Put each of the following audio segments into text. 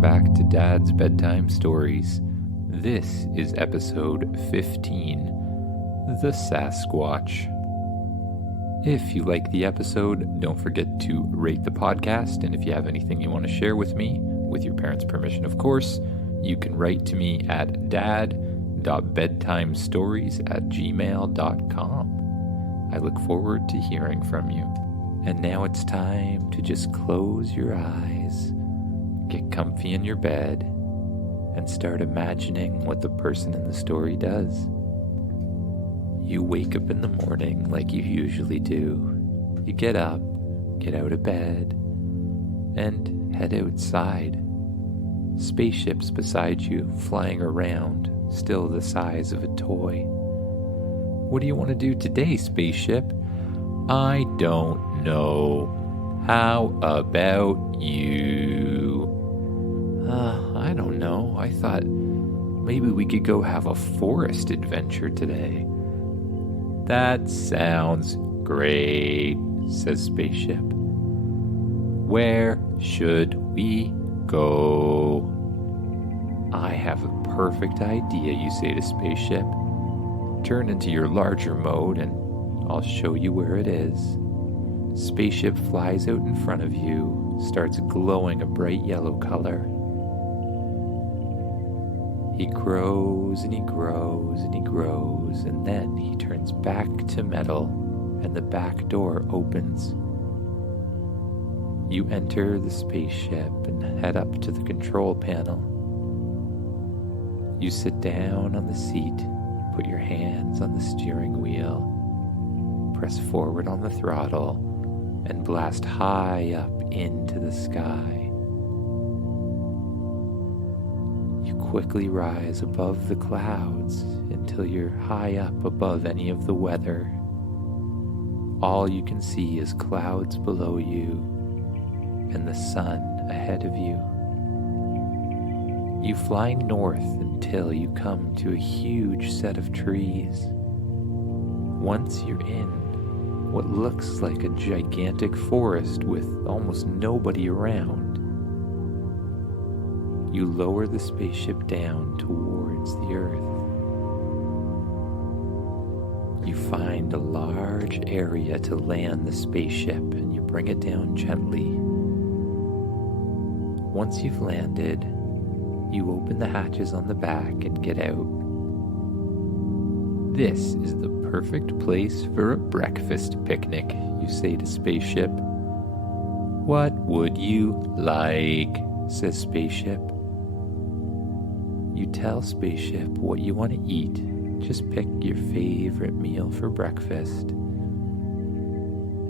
Welcome back to Dad's Bedtime Stories. This is episode 15, The Sasquatch. If you like the episode, don't forget to rate the podcast, and if you have anything you want to share with me, with your parents' permission of course, you can write to me at dad.bedtimestories@gmail.com. I look forward to hearing from you. And now it's time to just close your eyes, get comfy in your bed, and start imagining what the person in the story does. You wake up in the morning like you usually do. You get up, get out of bed, and head outside. Spaceships beside you, flying around, still the size of a toy. What do you want to do today, spaceship? I don't know. How about you? I don't know. I thought maybe we could go have a forest adventure today. That sounds great, says Spaceship. Where should we go? I have a perfect idea, you say to Spaceship. Turn into your larger mode and I'll show you where it is. Spaceship flies out in front of you, starts glowing a bright yellow color. He grows and he grows and he grows, and then he turns back to metal, and the back door opens. You enter the spaceship and head up to the control panel. You sit down on the seat, put your hands on the steering wheel, press forward on the throttle, and blast high up into the sky. You quickly rise above the clouds until you're high up above any of the weather. All you can see is clouds below you and the sun ahead of you. You fly north until you come to a huge set of trees. Once you're in what looks like a gigantic forest with almost nobody around, you lower the spaceship down towards the earth. You find a large area to land the spaceship and you bring it down gently. Once you've landed, you open the hatches on the back and get out. This is the perfect place for a breakfast picnic, you say to Spaceship. What would you like? Says Spaceship. You tell Spaceship what you want to eat. Just pick your favorite meal for breakfast.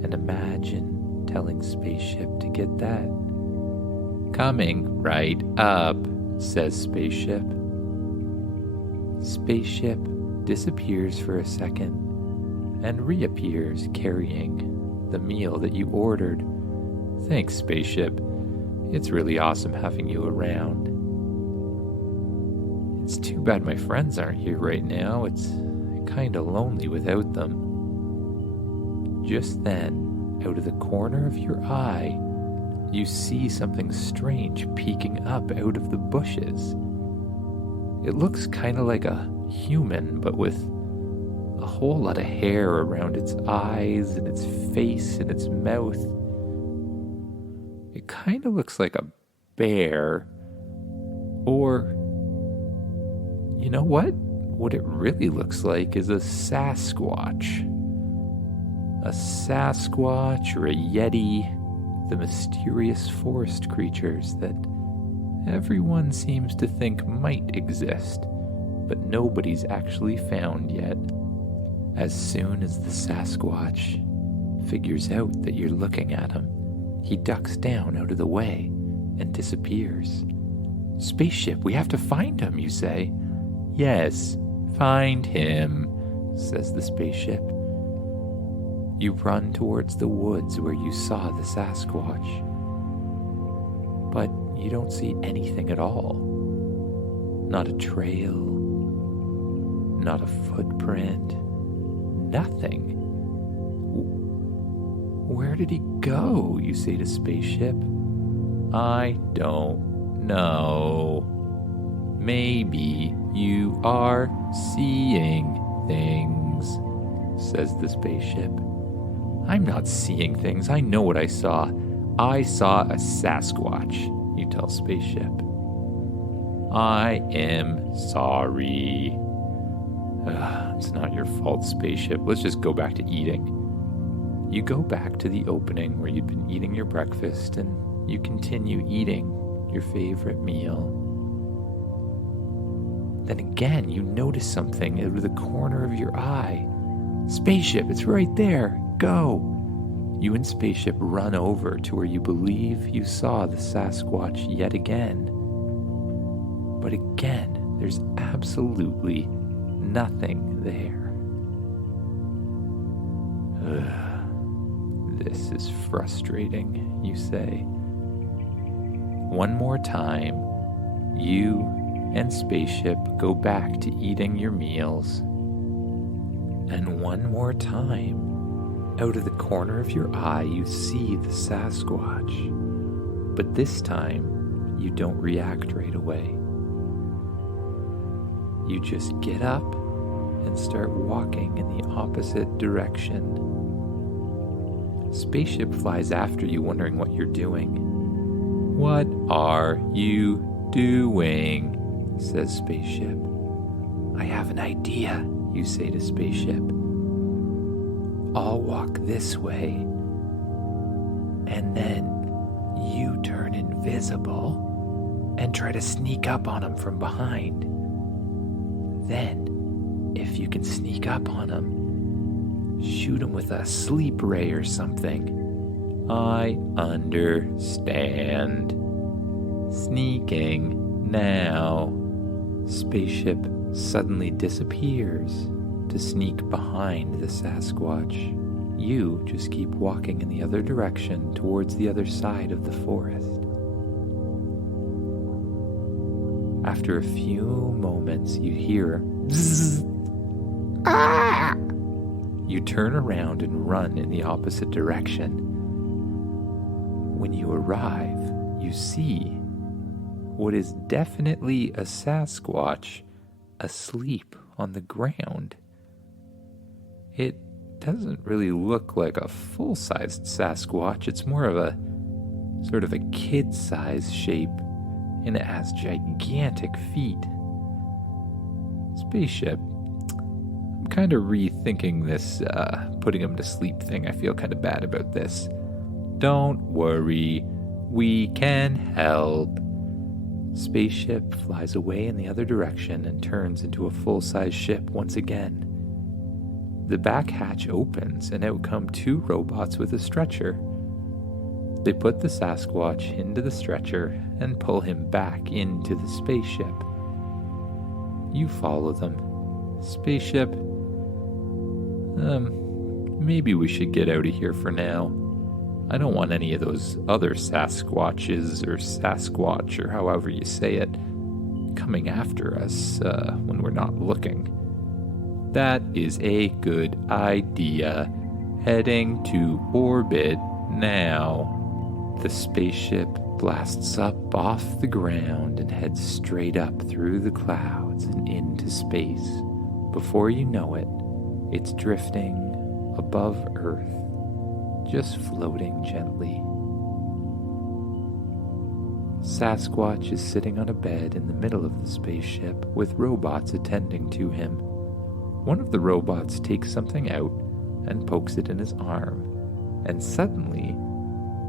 And imagine telling Spaceship to get that. Coming right up, says Spaceship. Spaceship disappears for a second and reappears carrying the meal that you ordered. Thanks, Spaceship. It's really awesome having you around. It's too bad my friends aren't here right now. It's kinda lonely without them. Just then, out of the corner of your eye, you see something strange peeking up out of the bushes. It looks kinda like a human, but with a whole lot of hair around its eyes and its face and its mouth. It kinda looks like a bear, or you know what? What it really looks like is a Sasquatch. A Sasquatch or a Yeti, the mysterious forest creatures that everyone seems to think might exist, but nobody's actually found yet. As soon as the Sasquatch figures out that you're looking at him, he ducks down out of the way and disappears. Spaceship, we have to find him, you say. Yes, find him, says the spaceship. You run towards the woods where you saw the Sasquatch, but you don't see anything at all. Not a trail, not a footprint, nothing. Where did he go? You say to Spaceship. I don't no. Maybe you are seeing things, says the spaceship. I'm not seeing things. I know what I saw. I saw a Sasquatch, you tell Spaceship. I am sorry. It's not your fault, Spaceship. Let's just go back to eating. You go back to the opening where you'd been eating your breakfast, and you continue eating your favorite meal. Then again, you notice something out of the corner of your eye. Spaceship, it's right there. Go. You and Spaceship run over to where you believe you saw the Sasquatch yet again. But again, there's absolutely nothing there. This is frustrating, you say. One more time, you and Spaceship go back to eating your meals. And one more time, out of the corner of your eye, you see the Sasquatch. But this time, you don't react right away. You just get up and start walking in the opposite direction. Spaceship flies after you, wondering what you're doing. What are you doing? Says Spaceship. I have an idea, you say to Spaceship. I'll walk this way, and then you turn invisible and try to sneak up on him from behind. Then, if you can sneak up on him, shoot him with a sleep ray or something. I understand. Sneaking now. Spaceship suddenly disappears to sneak behind the Sasquatch. You just keep walking in the other direction towards the other side of the forest. After a few moments, you hear bzzz. Ah! You turn around and run in the opposite direction. When you arrive, you see what is definitely a Sasquatch asleep on the ground. It doesn't really look like a full-sized Sasquatch. It's more of a sort of a kid-sized shape, and it has gigantic feet. Spaceship, I'm kind of rethinking this putting him to sleep thing. I feel kind of bad about this. Don't worry, we can help. Spaceship flies away in the other direction and turns into a full-size ship once again. The back hatch opens, and out come two robots with a stretcher. They put the Sasquatch into the stretcher and pull him back into the spaceship. You follow them. Spaceship, maybe we should get out of here for now. I don't want any of those other Sasquatches or Sasquatch or however you say it coming after us when we're not looking. That is a good idea. Heading to orbit now. The spaceship blasts up off the ground and heads straight up through the clouds and into space. Before you know it, it's drifting above Earth, just floating gently. Sasquatch is sitting on a bed in the middle of the spaceship with robots attending to him. One of the robots takes something out and pokes it in his arm, and suddenly,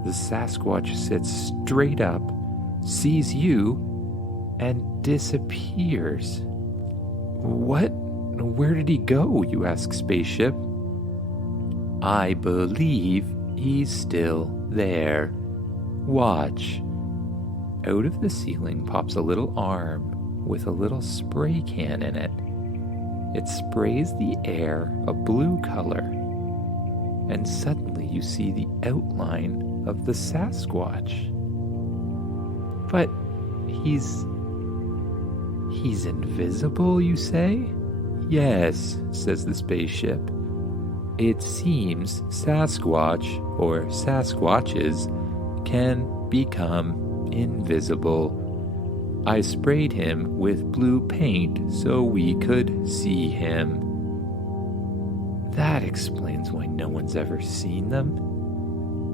the Sasquatch sits straight up, sees you, and disappears. What? Where did he go? You ask Spaceship. I believe he's still there. Watch. Out of the ceiling pops a little arm with a little spray can in it. It sprays the air a blue color, and suddenly you see the outline of the Sasquatch. But he's invisible, you say? Yes, says the spaceship. It seems Sasquatch or Sasquatches can become invisible I sprayed him with blue paint so we could see him. That explains why no one's ever seen them.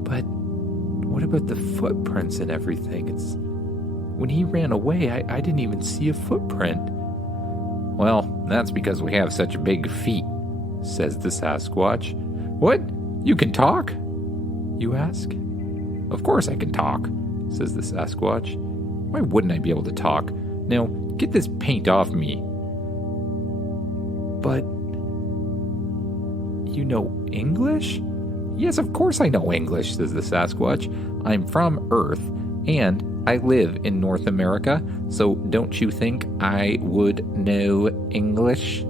But what about the footprints and everything? When he ran away, I didn't even see a footprint. Well, that's because we have such big feet, says the Sasquatch. What? You can talk? You ask. Of course I can talk, says the Sasquatch. Why wouldn't I be able to talk? Now, get this paint off me. But you know English? Yes, of course I know English, says the Sasquatch. I'm from Earth, and I live in North America, so don't you think I would know English?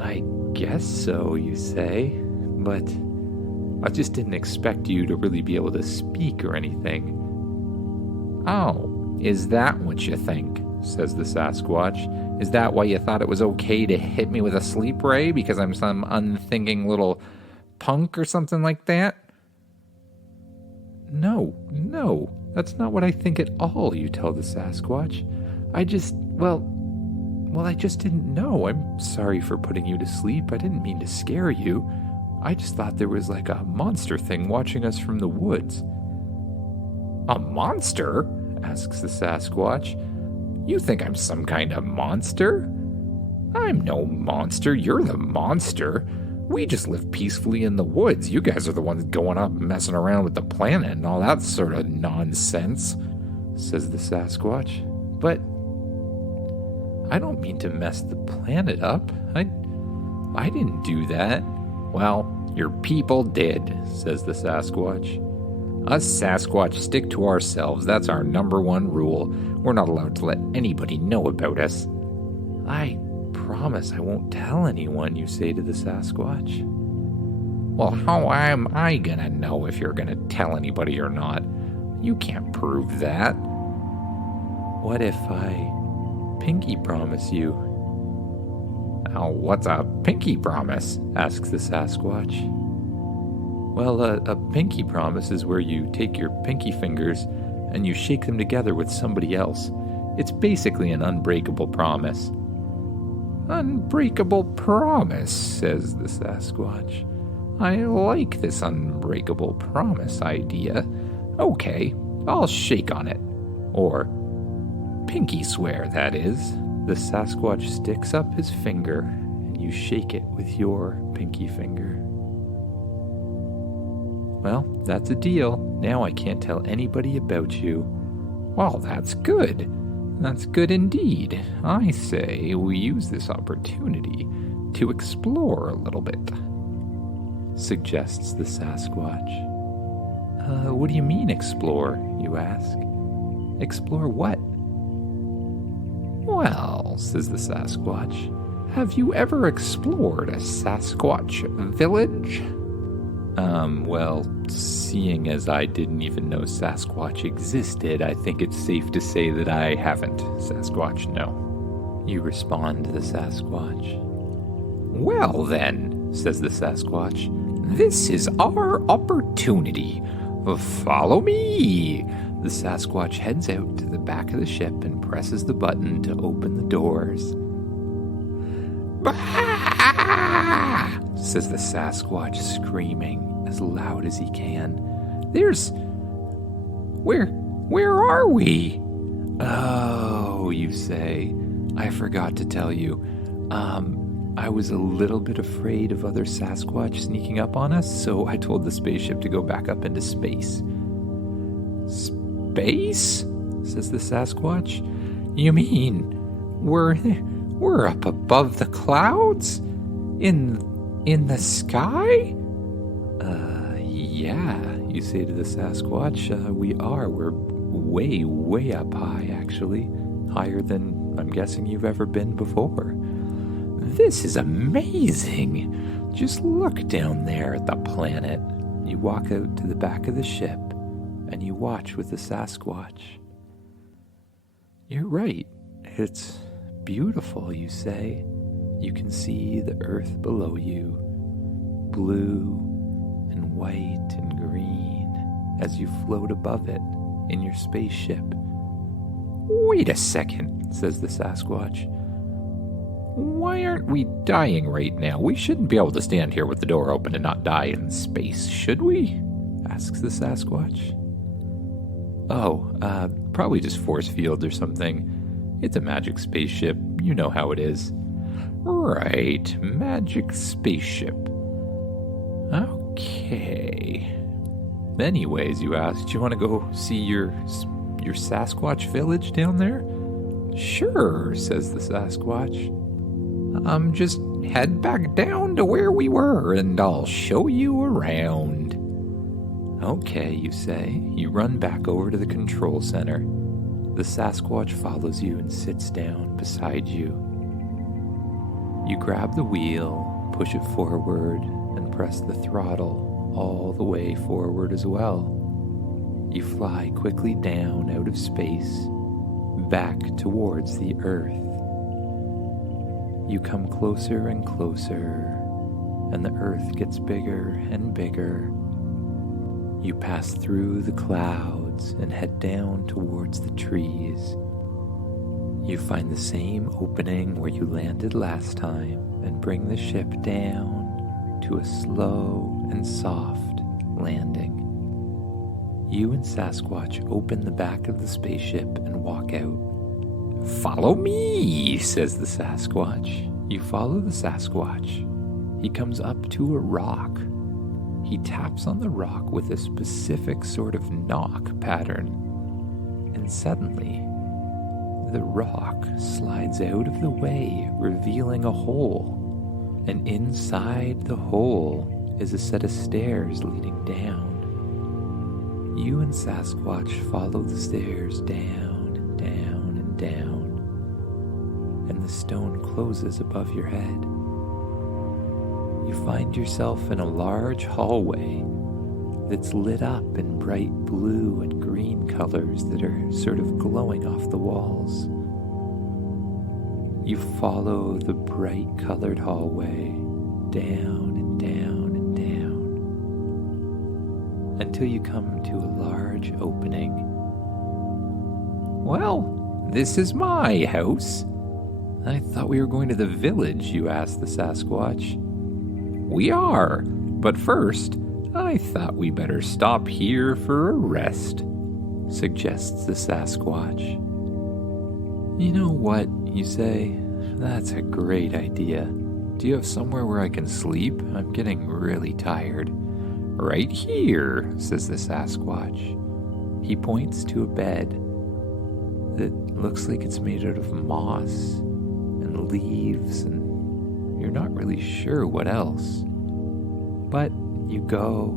I guess so, you say, but I just didn't expect you to really be able to speak or anything. Oh, is that what you think? Says the Sasquatch. Is that why you thought it was okay to hit me with a sleep ray because I'm some unthinking little punk or something like that? No, that's not what I think at all, you tell the Sasquatch. I just didn't know. I'm sorry for putting you to sleep. I didn't mean to scare you. I just thought there was like a monster thing watching us from the woods. A monster? Asks the Sasquatch. You think I'm some kind of monster? I'm no monster. You're the monster. We just live peacefully in the woods. You guys are the ones going up and messing around with the planet and all that sort of nonsense, says the Sasquatch. But I don't mean to mess the planet up. I didn't do that. Well, your people did, says the Sasquatch. Us Sasquatch stick to ourselves. That's our number one rule. We're not allowed to let anybody know about us. I promise I won't tell anyone, you say to the Sasquatch. Well, how am I gonna know if you're gonna tell anybody or not? You can't prove that. What if I pinky promise you? Oh, what's a pinky promise? Asks the Sasquatch. Well, a pinky promise is where you take your pinky fingers and you shake them together with somebody else. It's basically an unbreakable promise. Unbreakable promise, says the Sasquatch. I like this unbreakable promise idea. Okay, I'll shake on it. Or pinky swear, that is. The Sasquatch sticks up his finger and you shake it with your pinky finger. Well, that's a deal. Now I can't tell anybody about you. Well, that's good. That's good indeed. I say we use this opportunity to explore a little bit, suggests the Sasquatch. What do you mean explore, you ask? Explore what? Well, says the Sasquatch, have you ever explored a Sasquatch village? Well, seeing as I didn't even know Sasquatch existed, I think it's safe to say that I haven't, Sasquatch, no. You respond to the Sasquatch. Well then, says the Sasquatch, this is our opportunity. Follow me. The Sasquatch heads out to the back of the ship and presses the button to open the doors. Bah! Says the Sasquatch, screaming as loud as he can. Where are we? Oh, you say. I forgot to tell you. I was a little bit afraid of other Sasquatch sneaking up on us, so I told the spaceship to go back up into space. Space? Says the Sasquatch. You mean we're up above the clouds? In the sky? Yeah, you say to the Sasquatch. We are. We're way, way up high, actually. Higher than I'm guessing you've ever been before. This is amazing. Just look down there at the planet. You walk out to the back of the ship, and you watch with the Sasquatch. You're right. It's beautiful, you say. You can see the earth below you, blue and white and green, as you float above it in your spaceship. Wait a second, says the Sasquatch. Why aren't we dying right now? We shouldn't be able to stand here with the door open and not die in space, should we? Asks the Sasquatch. Oh, probably just force fields or something. It's a magic spaceship. You know how it is. Right, magic spaceship. Okay. Anyways, you asked, do you want to go see your Sasquatch village down there? Sure, says the Sasquatch. Just head back down to where we were and I'll show you around. Okay, you say. You run back over to the control center. The Sasquatch follows you and sits down beside you. You grab the wheel, push it forward, and press the throttle all the way forward as well. You fly quickly down out of space, back towards the Earth. You come closer and closer, and the Earth gets bigger and bigger. You pass through the clouds and head down towards the trees. You find the same opening where you landed last time and bring the ship down to a slow and soft landing. You and Sasquatch open the back of the spaceship and walk out. Follow me, says the Sasquatch. You follow the Sasquatch. He comes up to a rock. He taps on the rock with a specific sort of knock pattern. And suddenly, the rock slides out of the way, revealing a hole. And inside the hole is a set of stairs leading down. You and Sasquatch follow the stairs down and down and down, and the stone closes above your head. You find yourself in a large hallway that's lit up in bright blue and green colors that are sort of glowing off the walls. You follow the bright colored hallway down and down and down until you come to a large opening. Well, this is my house. I thought we were going to the village, you asked the Sasquatch. We are, but first, I thought we better stop here for a rest, suggests the Sasquatch. You know what, you say? That's a great idea. Do you have somewhere where I can sleep? I'm getting really tired. Right here, says the Sasquatch. He points to a bed that looks like it's made out of moss and leaves, and you're not really sure what else. But you go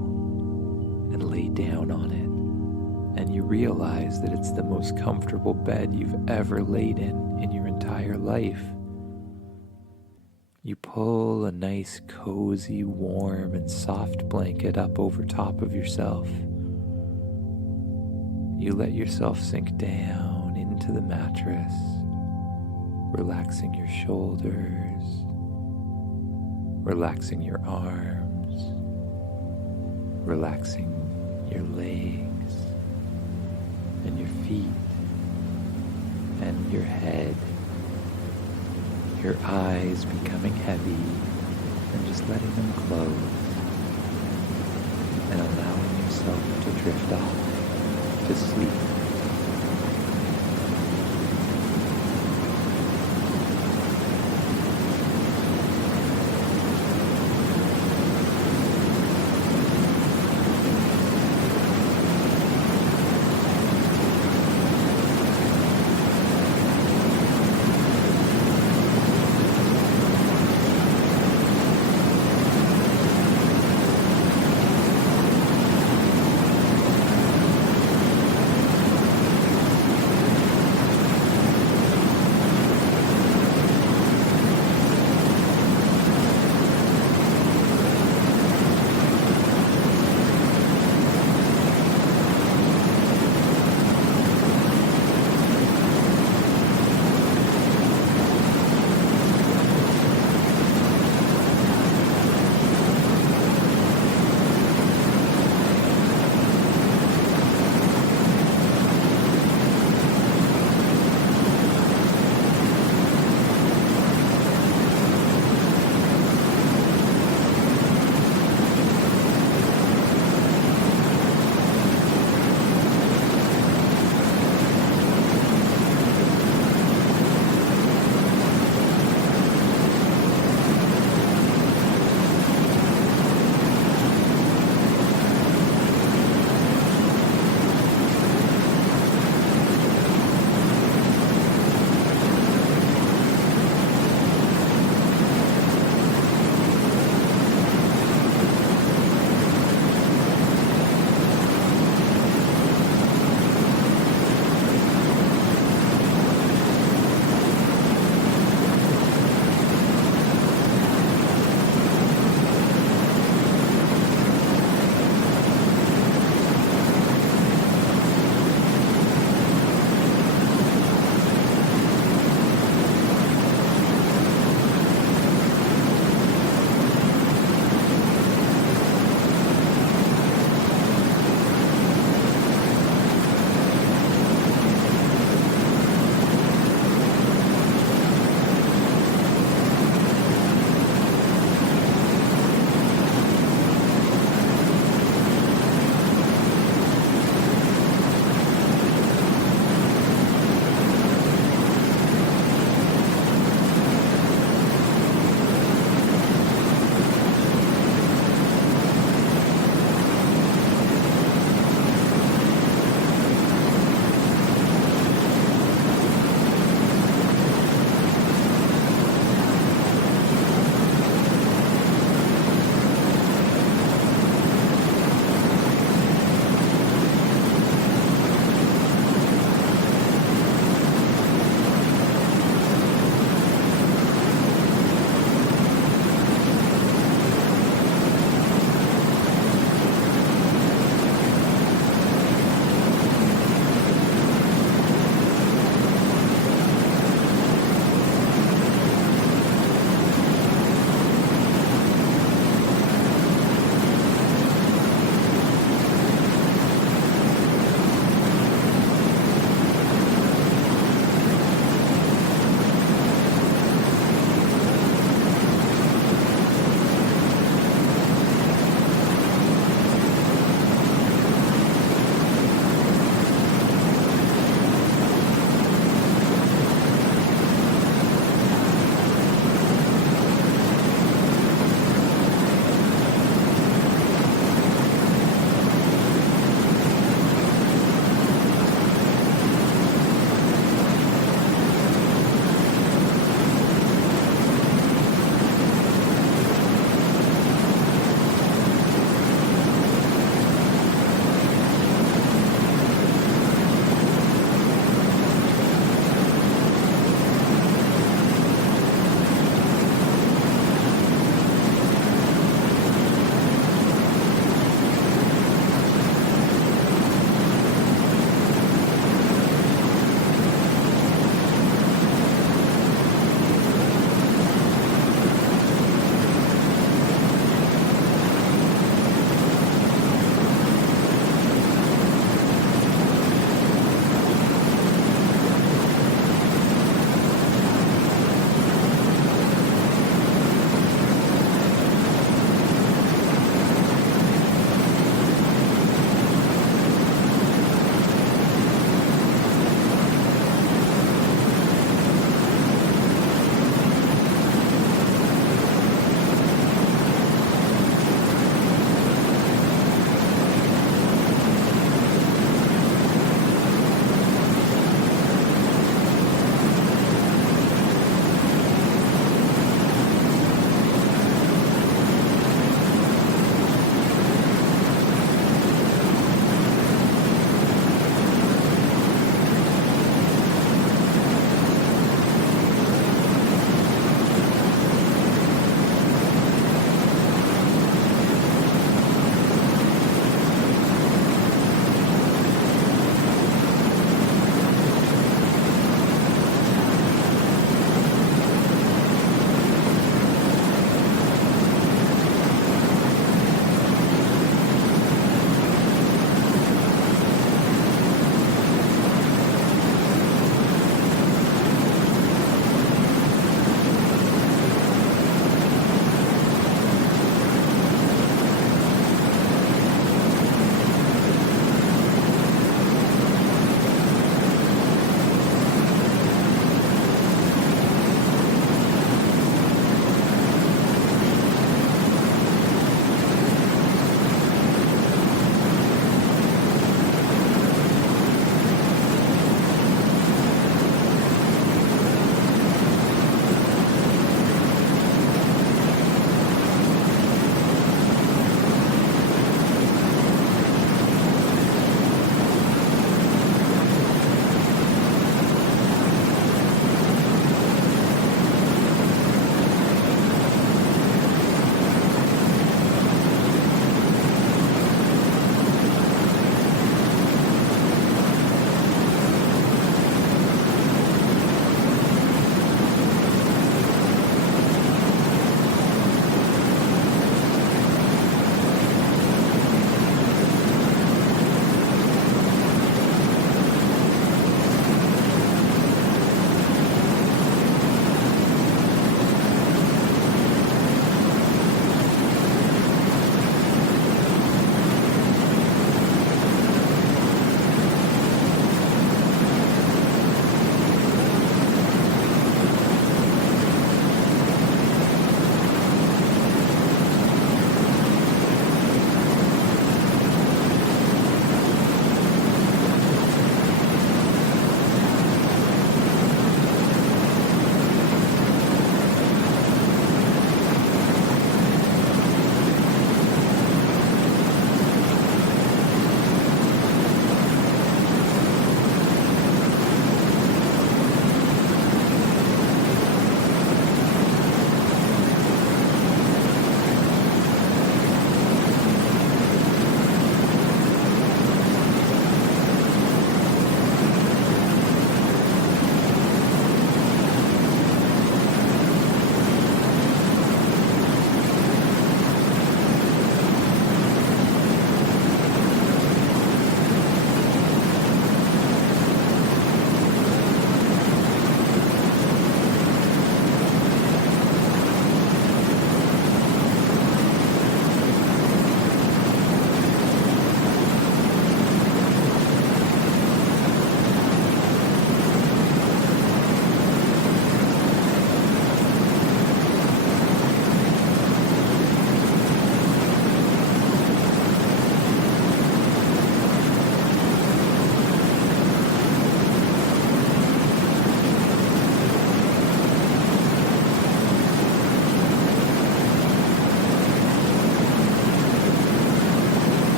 and lay down on it, and you realize that it's the most comfortable bed you've ever laid in your entire life. You pull a nice, cozy, warm, and soft blanket up over top of yourself. You let yourself sink down into the mattress, relaxing your shoulders, relaxing your arms, relaxing your legs, and your feet, and your head. Your eyes becoming heavy and just letting them close and allowing yourself to drift off to sleep.